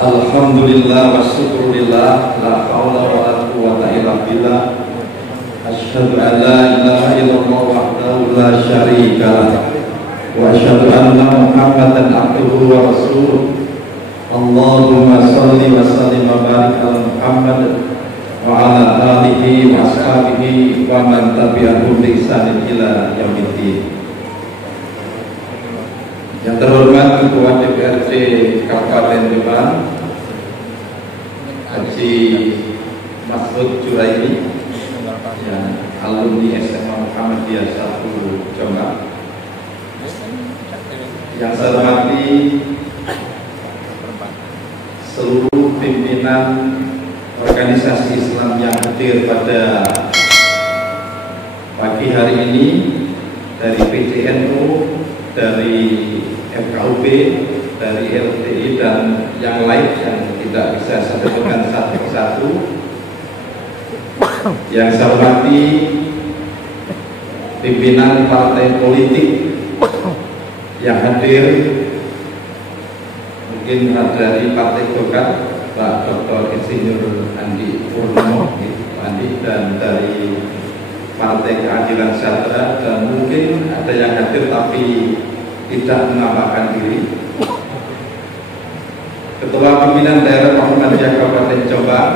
Alhamdulillah wa syukurillah, la haula wa la quwwata illa billah. Asyhadu an la ilaha illallah wahdahu la syarika lah, wa asyhadu anna Muhammadan abduhu wa rasuluh. Allahumma shalli wa sallim wa barik ala Muhammad wa ala alihi wa ashabihi wa man tabi'ahum bi ihsanin ila yaumiddin. Yang terhormat Ketua DPRD Kabupaten Jombang Haji Mahfud Juraimi, yang alumni SMA Muhammadiyah 1 Jombang. Yang saya hormati seluruh pimpinan organisasi Islam yang hadir pada pagi hari ini, dari PCNU, dari FKUB, dari LTI dan yang lain yang tidak bisa saya sebutkan satu persatu. Yang saya hormati pimpinan partai politik yang hadir, mungkin dari Partai Golkar Pak Dr. Insinyur Andi Purnomo, Pak Andi, dan dari Partai Keadilan Sejahtera, dan mungkin ada yang hadir tapi tidak menampakkan diri. Ketua Pimpinan Daerah Muhammadiyah Kabupaten Jombang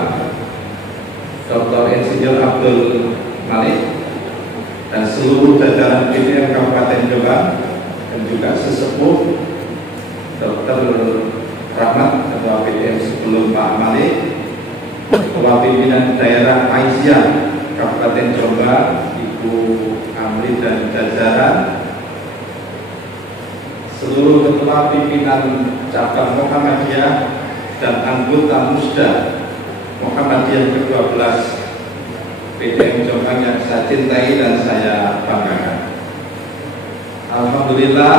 Dr. Insinyur Abdul Malik, dan seluruh jajaran PDM Kabupaten Jombang, dan juga sesepuh Dr. Rahmat, Ketua PDM sebelum Pak Malik, Ketua Pimpinan Daerah Aisyah Kabupaten Jombang Ibu Amri dan jajaran, seluruh ketua pimpinan cabang Muhammadiyah dan anggota Musda Muhammadiyah ke-12 PDM Jombang yang saya cintai dan saya banggakan. Alhamdulillah,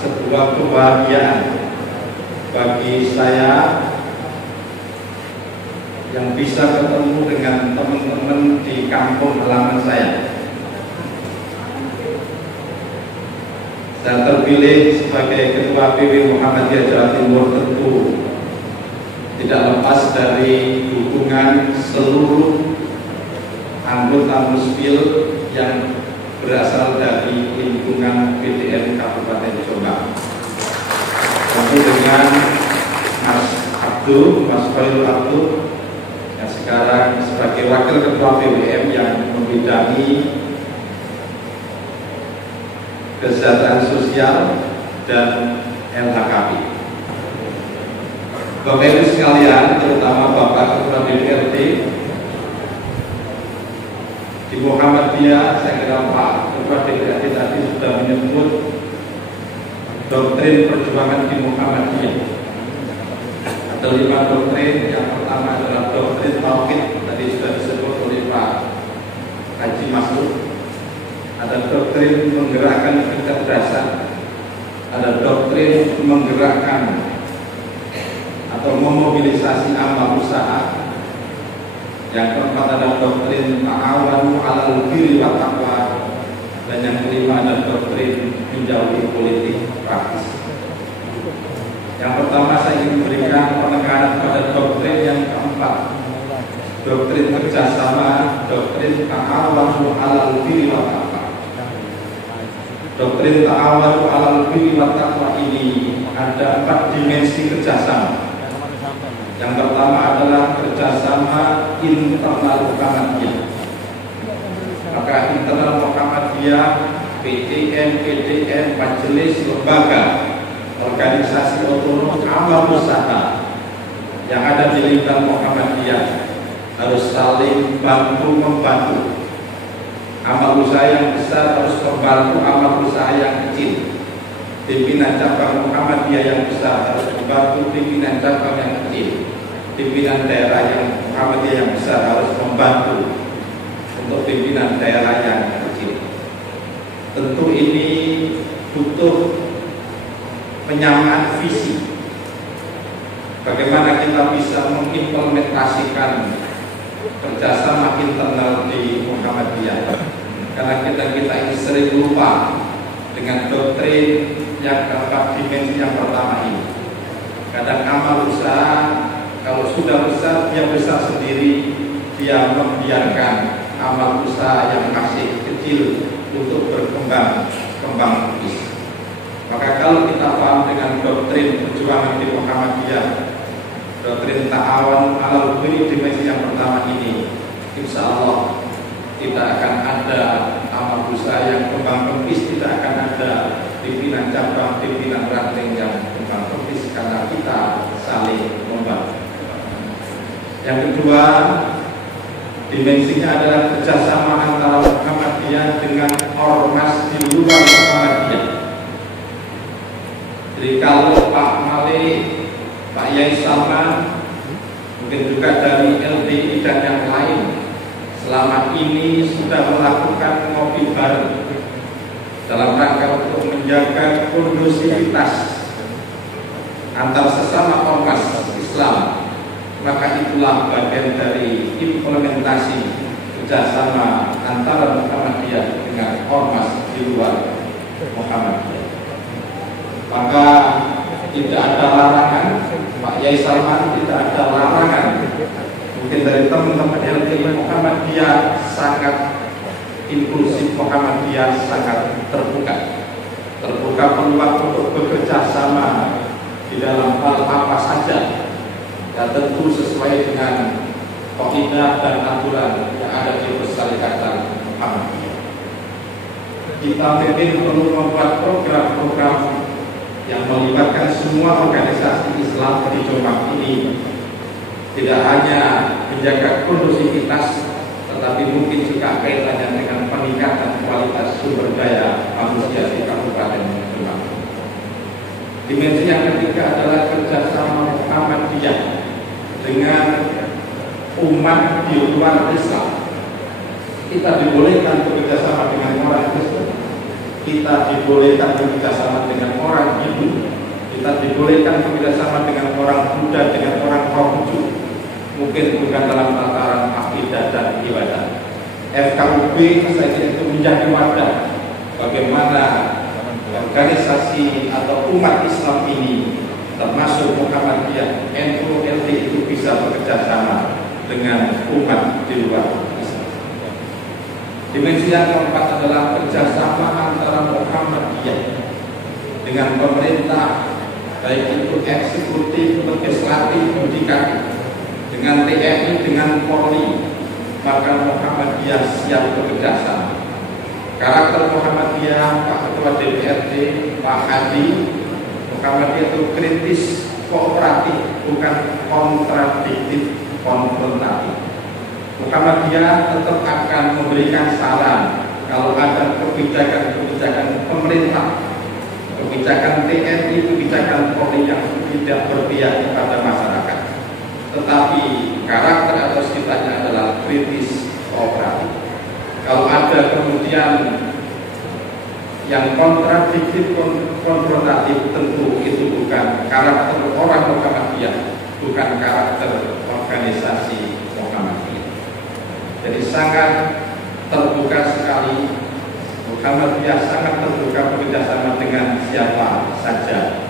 sebuah kebahagiaan bagi saya yang bisa ketemu dengan teman-teman di kampung halaman saya. Saya terpilih sebagai Ketua PW Muhammadiyah Jawa Timur tentu tidak lepas dari dukungan seluruh anggota Muspil yang berasal dari lingkungan PDM Kabupaten Jombang. Tentu dengan Mas Khairul Abdul yang sekarang sebagai Wakil Ketua PWM yang membidangi kesejahteraan sosial dan LHKP. Bapak Ibu sekalian, terutama Bapak Ketua DPRD di Muhammadiyah, saya kira Pak Ketua DPRD tadi sudah menyebut doktrin perjuangan di Muhammadiyah. Ada 5 doktrin. Yang pertama adalah doktrin tauhid, tadi sudah disebut oleh Pak Haji Mahfud. Ada doktrin menggerakkan kecerdasan, ada doktrin menggerakkan atau memobilisasi amal usaha. Yang keempat ada doktrin ta'awanu 'alal birri wat taqwa, dan yang kelima ada doktrin menjauhi politik praktis. Yang pertama saya ingin memberikan penekanan pada doktrin yang keempat, doktrin kerjasama, doktrin ta'awanu 'alal birri wat taqwa. Doktrin ta'awanu 'alal birri wat taqwa ini ada 4 dimensi kerjasama. Yang pertama adalah kerjasama internal Muhammadiyah. Maka internal Muhammadiyah, PTN, PDN, majelis, lembaga, organisasi otonom, amal usaha yang ada di lingkungan Muhammadiyah harus saling bantu membantu. Amal usaha yang besar harus membantu amal usaha yang kecil. Pimpinan cabang Muhammadiyah yang besar harus membantu pimpinan cabang yang kecil. Pimpinan daerah yang Muhammadiyah yang besar harus membantu untuk pimpinan daerah yang kecil. Tentu ini butuh penyamaan visi. Bagaimana kita bisa mengimplementasikan kerjasama internal di Muhammadiyah? Karena kita ini sering lupa dengan doktrin yang keempat dimensi yang pertama ini. Kadang amal usaha yang besar sendiri dia membiarkan amal usaha yang masih kecil untuk berkembang terus. Maka kalau kita paham dengan doktrin perjuangan di Muhammadiyah, doktrin ta'awun 'alal birri dimensi yang pertama ini, insya Allah tidak akan ada amal usaha yang kembang kempis, tidak akan ada pimpinan cabang, pimpinan ranting yang kembang kempis, karena kita saling membantu. Yang kedua, dimensinya adalah kerjasama antara Muhammadiyah dengan ormas di luar Muhammadiyah. Jadi kalau Pak Malik, Pak Yai Salman, mungkin juga dari LDI dan yang lain, selama ini sudah melakukan ngopi bareng dalam rangka untuk menjaga kondusivitas antar sesama ormas Islam, maka itulah bagian dari implementasi kerjasama antara Muhammadiyah dengan ormas di luar Muhammadiyah. Maka tidak ada larangan, Pak Yai Salman, tidak ada larangan. Mungkin dari teman-teman LDI Muhammadiyah sangat inklusif, Muhammadiyah sangat terbuka peluang untuk bekerja sama di dalam hal apa saja, dan tentu sesuai dengan kaidah dan aturan yang ada di Persyarikatan Muhammadiyah. Kita mungkin perlu membuat program-program yang melibatkan semua organisasi Islam di Jombang ini, tidak hanya menjaga kondusivitas, tetapi mungkin juga kaitannya dengan peningkatan kualitas sumber daya manusia di Kabupaten Jombang. Dimensi yang ketiga adalah kerjasama Muhammadiyah dengan umat di luar Islam. Kita dibolehkan bekerjasama dengan orang Kristen, kita dibolehkan bekerjasama dengan orang Hindu, kita dibolehkan bekerjasama dengan orang Buddha, dengan orang Konghucu, mungkin bukan dalam tataran akidah dan ibadah. FKUB saya kira itu menjadi wadah bagaimana organisasi atau umat Islam ini, termasuk Muhammadiyah, NU, LDI itu bisa bekerja sama dengan umat di luar Islam. Dimensi yang keempat adalah kerjasama antara Muhammadiyah dengan pemerintah, baik itu eksekutif, legislatif, yudikatif, dengan TNI, dengan Polri. Maka Muhammadiyah siap bekerja sama. Karakter Muhammadiyah, Pak Ketua DPRD, Pak Hadi, Muhammadiyah itu kritis, kooperatif, bukan kontradiktif, konfrontatif. Muhammadiyah tetap akan memberikan saran kalau ada kebijakan-kebijakan pemerintah, kebijakan TNI, kebijakan Polri yang tidak berpihak kepada masyarakat. Tetapi karakter atau sifatnya adalah kritis, kooperatif. Kalau ada kemudian yang kontradiktif, konfrontatif, tentu itu bukan karakter orang Muhammadiyah, bukan karakter organisasi Muhammadiyah. Jadi sangat terbuka sekali, Muhammadiyah sangat terbuka bekerjasama dengan siapa saja,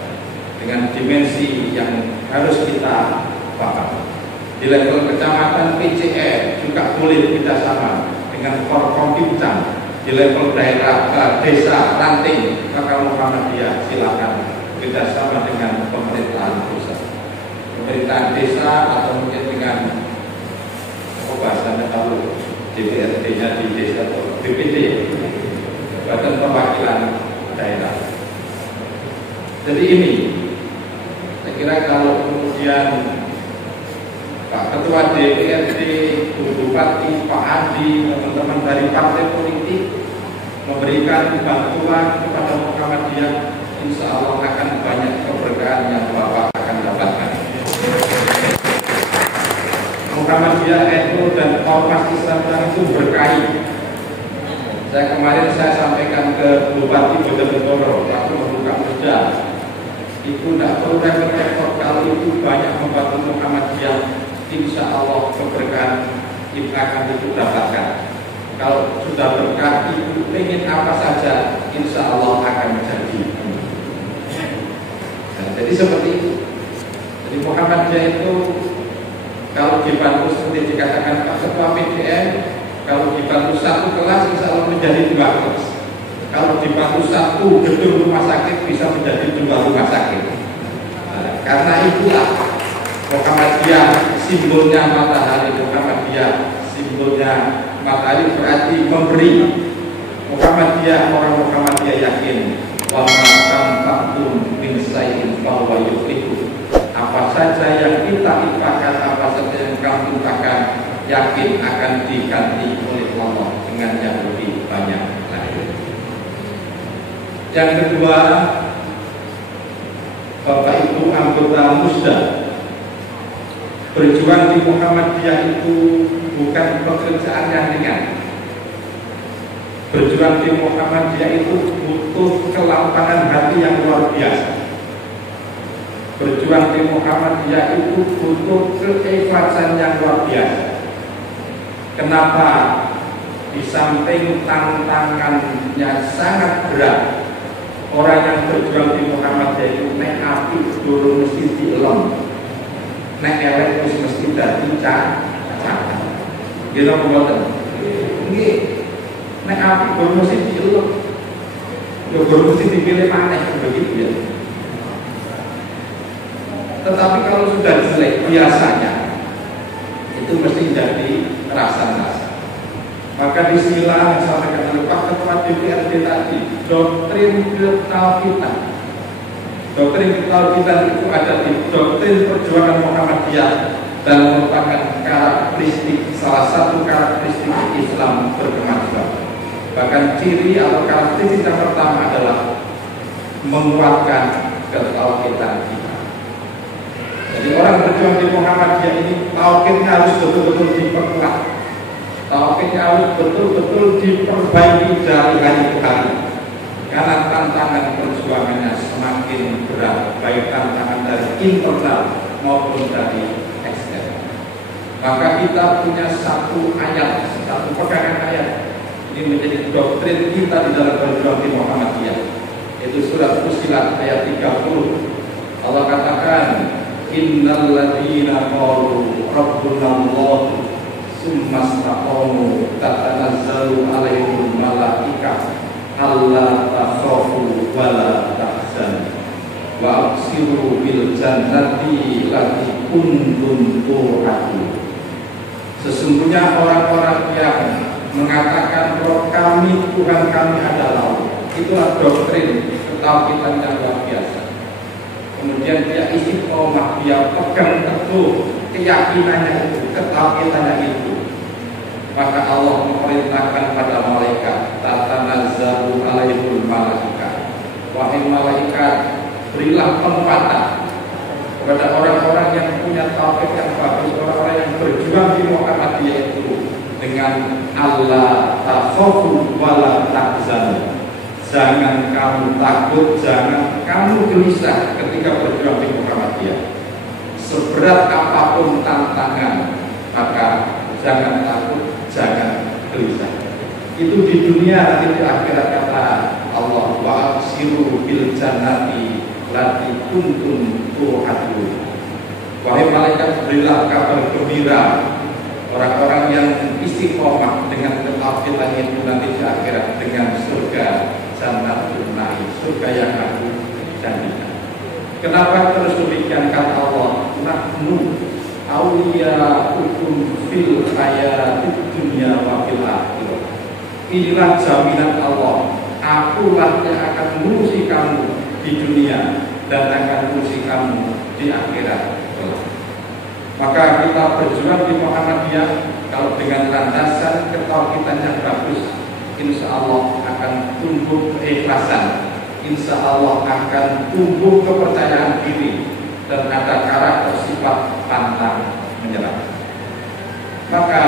dengan dimensi yang harus kita paham. Di level kecamatan PCE juga boleh bekerjasama dengan Forkompimcam. Di level daerah, desa, ranting, maka Muhammadiyah silakan bekerjasama dengan pemerintahan pusat, pemerintahan desa, atau mungkin dengan bahasanya tahu DPRD-nya di desa atau BPD, Badan Perwakilan Daerah. Jadi ini, saya kira kalau kemudian Pak Ketua DPRD, Bupati, Pak Adi, teman-teman dari partai politik memberikan bantuan kepada Muhammadiyah, insya Allah akan banyak keberkahan yang Bapak akan dapatkan. Muhammadiyah, NU, dan ormas Islam itu berkait. Kemarin saya sampaikan ke Bupati Bojonegoro waktu membuka kerja, itu tidak perlu repot-repot, kalau itu banyak membantu Muhammadiyah, insya Allah keberkahan itu akan itu dapatkan. Kalau sudah berkah, itu ingin apa saja, insya Allah akan jadi. Nah, jadi seperti itu. Jadi Muhammadiyah itu kalau dibantu seperti dikatakan Pak Ketua PDN, kalau dibantu satu kelas insya Allah menjadi 2 kelas. Kalau dibantu satu gedung rumah sakit bisa menjadi 2 rumah sakit. Nah, karena itulah Muhammadiyah simbolnya matahari. Muhammadiyah simbolnya matahari berarti memberi. Muhammadiyah, orang Muhammadiyah yakin wa ma tanfa'tum min shay'in fa huwa yukhlifu. Apa saja yang kita infakkan, apa saja yang kamu infakkan, yakin akan diganti oleh Allah dengan yang lebih banyak lagi. Yang kedua, Bapak Ibu anggota Musda, berjuang di Muhammadiyah itu bukan pekerjaan yang ringan. Berjuang di Muhammadiyah itu butuh kelapangan hati yang luar biasa. Berjuang di Muhammadiyah itu butuh keikhlasan yang luar biasa. Kenapa? Di samping tantangannya sangat berat, orang yang berjuang di Muhammadiyah itu nek api dulu mesti dielem, nek elek mesti dadi cacat. Gitu mboten? Nggih. Nek api dulu mesti dielem, yo dulu mesti dipilih maneh begitu ya. Tetapi kalau sudah jelek biasanya itu mesti jadi rasa-rasa. Maka disinilah yang disampaikan oleh Pak Ketua DPRD tadi, doktrin ketauhidan. Doktrin ketauhidan itu ada di doktrin perjuangan Muhammadiyah dan merupakan karakteristik, salah satu karakteristik Islam berkemajuan. Bahkan ciri atau karakteristik yang pertama adalah menguatkan ketauhidan kita. Jadi orang berjuang di Muhammadiyah ini tauhidnya harus betul-betul diperkuat. Tauhidnya harus betul-betul diperbaiki dari hari ke hari. Karena tantangan perjuangannya semakin berat, baik tantangan dari internal maupun dari eksternal. Maka kita punya satu ayat, satu pegangan ayat. Ini menjadi doktrin kita di dalam berjuang di Muhammadiyah. Itu surat Fussilat ayat 30. Allah katakan, innal ladzina qalu rabbuna Allah tsumma istaqamu tatanazzalu alaihim malaikah alla takhafu wa la tahzanu wa abshiru bil jannati allati kuntum tu'adun. Sesungguhnya orang-orang yang mengatakan bahwa kami, Tuhan kami adalah Allah, itulah doktrin ketauhidan yang luar biasa. Kemudian dia istiqomah, dia pegang teguh keyakinannya itu, ketauhidannya itu. Maka Allah memerintahkan pada malaikat, tatanazzalu alaihul malaikah. Wahai malaikat, berilah tempatan kepada orang-orang yang punya tauhid yang bagus, orang-orang yang berjuang di Muhammadiyah itu dengan Allah takhafu wa la tahzanu. Jangan kamu takut, jangan kamu gelisah ketika berjuang di Muhammadiyah. Seberat apapun tantangan, maka jangan takut, jangan gelisah. Itu di dunia, nanti di akhirat kata Allah, wa abshiru bil jannati lati kuntum tu'adun. Wahai malaikat, berilah kabar gembira orang-orang yang istiqomah dengan ketauhidan itu nanti di akhirat dengan surga Jannatul Na'im, surga yang aku janjikan. Kenapa terus demikian kata Allah? Nahnu awliya'ukum fil hayatid dunya wa fil akhirah. Inilah jaminan Allah. Akulah yang akan mengurusi kamu di dunia dan akan mengurusi kamu di akhirat. Maka kita berjuang di Muhammadiyah kalau dengan landasan ketauhidan yang bagus, insya Allah akan tumbuh keikhlasan, insya Allah akan tumbuh kepercayaan diri dan ada karakter sifat pantang menyerah. Maka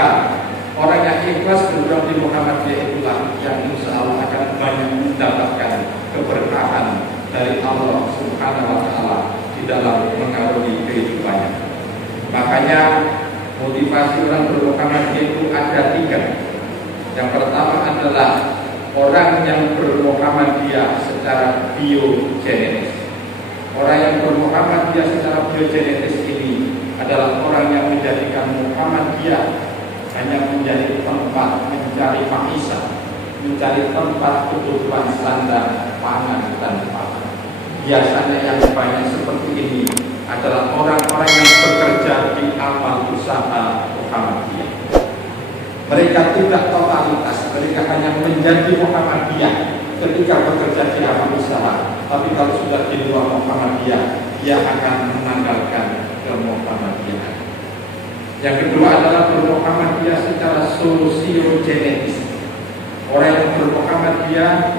orang yang ikhlas berjuang di Muhammadiyah itulah yang insya Allah akan banyak mendapatkan keberkahan dari Allah Subhanahu wa Ta'ala di dalam mengarungi kehidupannya. Makanya motivasi orang bermuhammadiyah itu ada 3. Yang pertama adalah orang yang bermuhammadiyah secara biogenetis. Orang yang bermuhammadiyah secara biogenetis ini adalah orang yang menjadikan Muhammadiyah hanya menjadi tempat mencari maisha, mencari tempat kebutuhan standar pangan dan pakan. Biasanya yang banyak seperti ini adalah orang-orang yang bekerja di amal usaha Muhammadiyah. Mereka tidak totalitas, mereka hanya menjadi Muhammadiyah ketika bekerja di amal usaha. Tapi kalau sudah di luar Muhammadiyah, dia akan menanggalkan ke-Muhammadiyahan. Yang kedua adalah ber-Muhammadiyah secara sosiogenetis. Orang yang ber-Muhammadiyah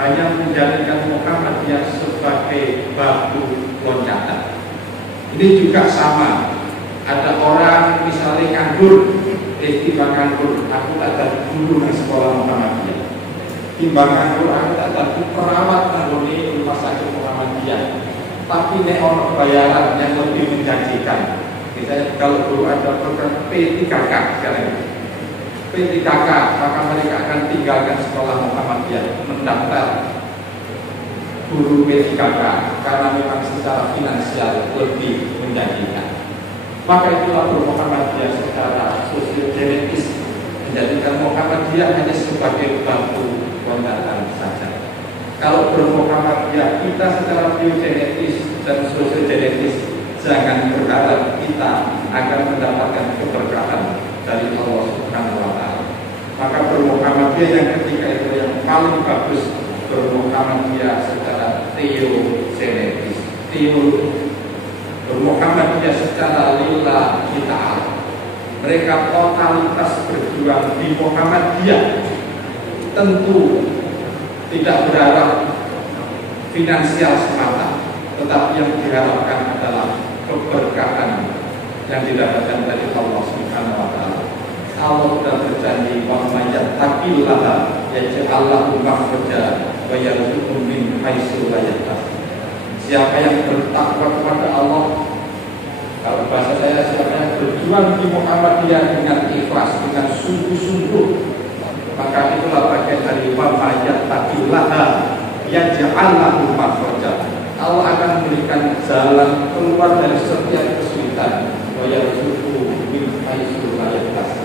hanya menjadikan Muhammadiyah sebagai batu loncatan. Ini juga sama. Ada orang misalnya nganggur, timbang nganggur, aku tak jadi guru di sekolah Muhammadiyah. Timbang nganggur, aku tak jadi perawat di rumah sakit Muhammadiyah. Tapi ini orang bayaran yang lebih menjanjikan. Misalnya kalau guru ada program P3K sekarang, P3K, maka mereka akan tinggalkan sekolah Muhammadiyah, mendaftar guru P3K karena memang secara finansial lebih menjanjikan. Maka itulah Muhammadiyah secara sosiogenetis menjadikan Muhammadiyah hanya sebagai batu loncatan saja. Kalau Muhammadiyah kita secara biogenetis dan sosiogenetis, jangan berharap kita akan mendapatkan keberkahan dari Allah Subhanahu wa Ta'ala. Maka Muhammadiyah yang ketiga itu yang paling bagus, Muhammadiyah secara teogenetis, Muhammadiyah secara lillahi ta'ala. Mereka totalitas berjuang di Muhammadiyah, tentu tidak berharap finansial semata, tetapi yang diharapkan adalah keberkahan yang didapatkan dari Allah Subhanahu wa Ta'ala. Allah sudah berjanji, wa may yattaqillaha yaj'al lahu makhraja wa yarzuqhu min haitsu la yahtasib. Siapa yang bertakwa kepada Allah, kalau bahasa saya, siapa yang berjuang di Muhammadiyah dengan ikhlas, dengan sungguh-sungguh, maka itulah bagian dari wa may yattaqillaha yaj'al lahu makhraja. Allah akan memberikan jalan keluar dari setiap kesulitan, wa yarzuqhu min haitsu la yahtasib,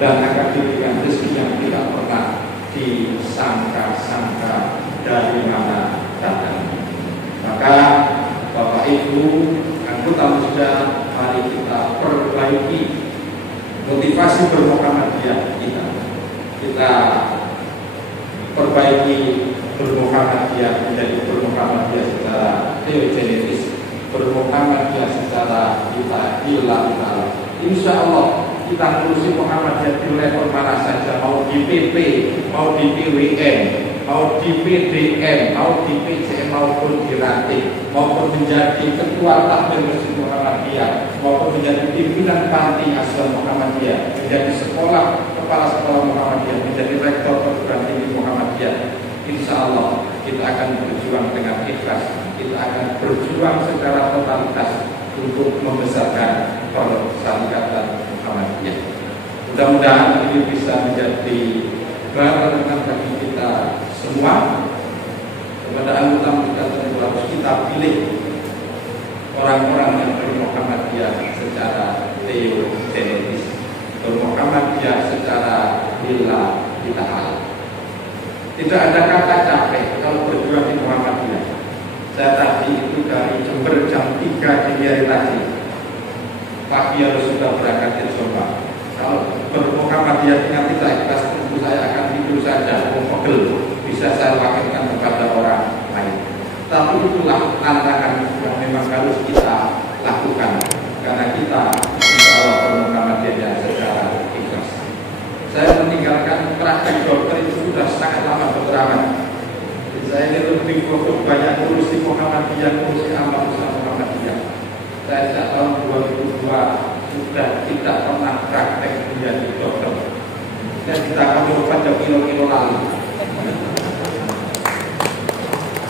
dan akan diberikan rezeki yang tidak pernah disangka-sangka dari mana datang. Maka Bapak Ibu anggota muda, mari kita perbaiki motivasi ber-Muhammadiyah kita. Kita perbaiki ber-Muhammadiyah menjadi ber-Muhammadiyah secara teogenetis, ber-Muhammadiyah secara lillahi ta'ala. Insya Allah kita ngurusi Muhammadiyah di level mana saja, mau di PP, mau di PWN, mau di PDM, mau di PCM, maupun di ranting, maupun menjadi ketua takmir Masjid Muhammadiyah, maupun menjadi pimpinan panti asuhan Muhammadiyah, menjadi kepala sekolah Muhammadiyah, menjadi rektor perguruan tinggi Muhammadiyah. Insya Allah kita akan berjuang dengan ikhlas, kita akan berjuang secara totalitas untuk membesarkan persyarikatan Muhammadiyah. Mudah-mudahan ini bisa menjadi bahan bagi kita semua. Kepada anggota kita tentu harus kita pilih orang-orang yang ber-Muhammadiyah secara teogenetis, ber-Muhammadiyah secara lillahi ta'ala. Tidak ada kata capek kalau berjuang di Muhammadiyah. Saya tadi itu dari Jember jam 3 dini hari tadi, pagi harus sudah berangkat ke Jombang. Kalau ber-Muhammadiyah dengan tidak ikhlas, tentu saya akan tidur saja, pegel, bisa saya wakilkan kepada orang lain. Tapi itulah tantangan yang memang harus kita lakukan, karena kita insya Allah ber-Muhammadiyah secara ikhlas. Saya meninggalkan praktek dokter itu sudah sangat lama berterangan. Saya ini lebih fokus banyak ngurusi Muhammadiyah, ngurusi amal usaha Muhammadiyah. Saya sejak tahun 2002 sudah tidak pernah praktek menjadi dokter. Dan kita akan obat yang kilo-kilo lalu.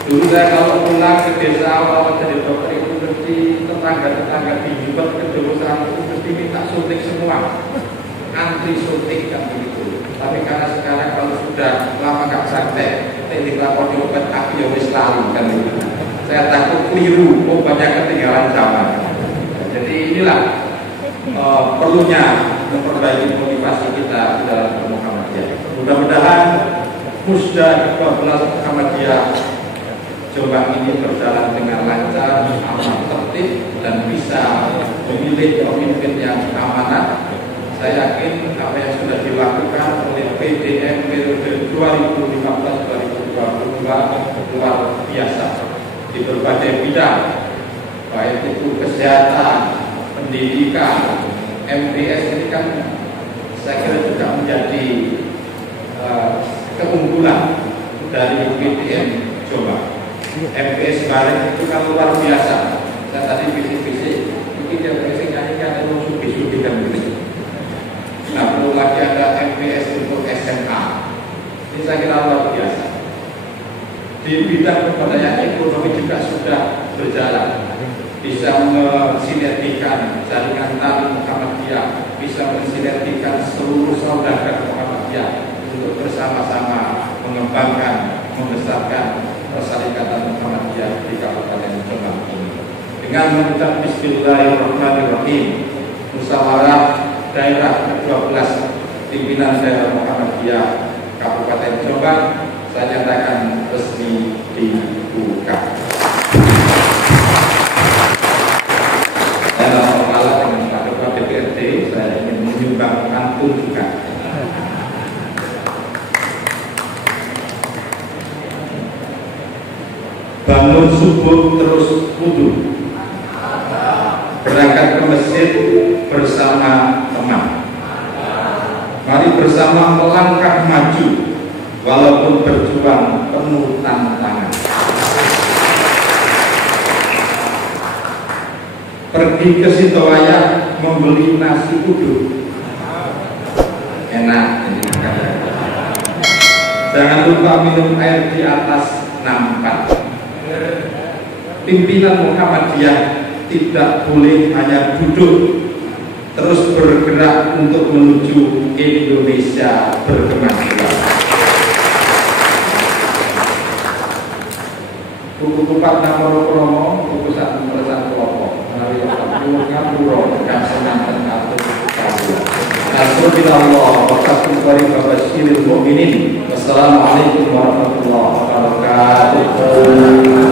Dulu saya kalau pulang ke desa awal jadi dokter itu mesti tetangga-tetangga di Jember ke Dewosan itu mesti minta suntik semua, antri suntik kan begitu. Tapi karena sekarang kalau sudah lama nggak santai, teknik lapor di obat aku ya wis lalu kan gitu. Saya takut keliru, obatnya ketinggalan zaman. Jadi inilah perlunya memperbaiki motivasi kita di dalam Muhammadiyah. Mudah-mudahan Musda ke-12 Muhammadiyah Jombang ini berjalan dengan lancar, aman, tertib, dan bisa memilih pemimpin yang amanah. Saya yakin apa yang sudah dilakukan oleh PDM periode 2015-2022 luar biasa di berbagai bidang, baik itu kesehatan, pendidikan, MPS ini kan saya kira juga menjadi keunggulan dari PDM Jombang. MPS kemarin itu kan luar biasa. Saya tadi bisik-bisik, mungkin MPS nyanyikan itu subi-subi dan begitu. Nah, perlu lagi ada MPS untuk SMA. Ini saya kira luar biasa. Di bidang pemberdayaan ekonomi juga sudah berjalan. Bisa mensinergikan jaringan tali Muhammadiyah, bisa mensinergikan seluruh saudara Muhammadiyah untuk bersama-sama mengembangkan, membesarkan Persyarikatan Muhammadiyah di Kabupaten Jombang ini. Dengan mengucap Bismillahirrahmanirrahim, musyawarah daerah ke-12 pimpinan daerah Muhammadiyah Kabupaten Jombang saya nyatakan resmi dibuka. Saya berkala dengan Pak Ketua DPRD, saya ingin menyumbang pantun juga. Bangun subuh terus wudu, berangkat ke masjid bersama teman. Mari bersama melangkah maju, walaupun berjuang penuh tantangan. Pergi ke Sitowaya membeli nasi uduk, enak ini. Jangan lupa minum air di atas nampan. Pimpinan Muhammadiyah tidak boleh hanya duduk, terus bergerak untuk menuju Indonesia berkemajuan. Buku kupat Namoro Kromo, buku satu perasaan kelompok. Mari ngapuro kan senanten atau kabur. Alhamdulillah, wassalamualaikum warahmatullahi wabarakatuh. Wassalamualaikum warahmatullahi wabarakatuh.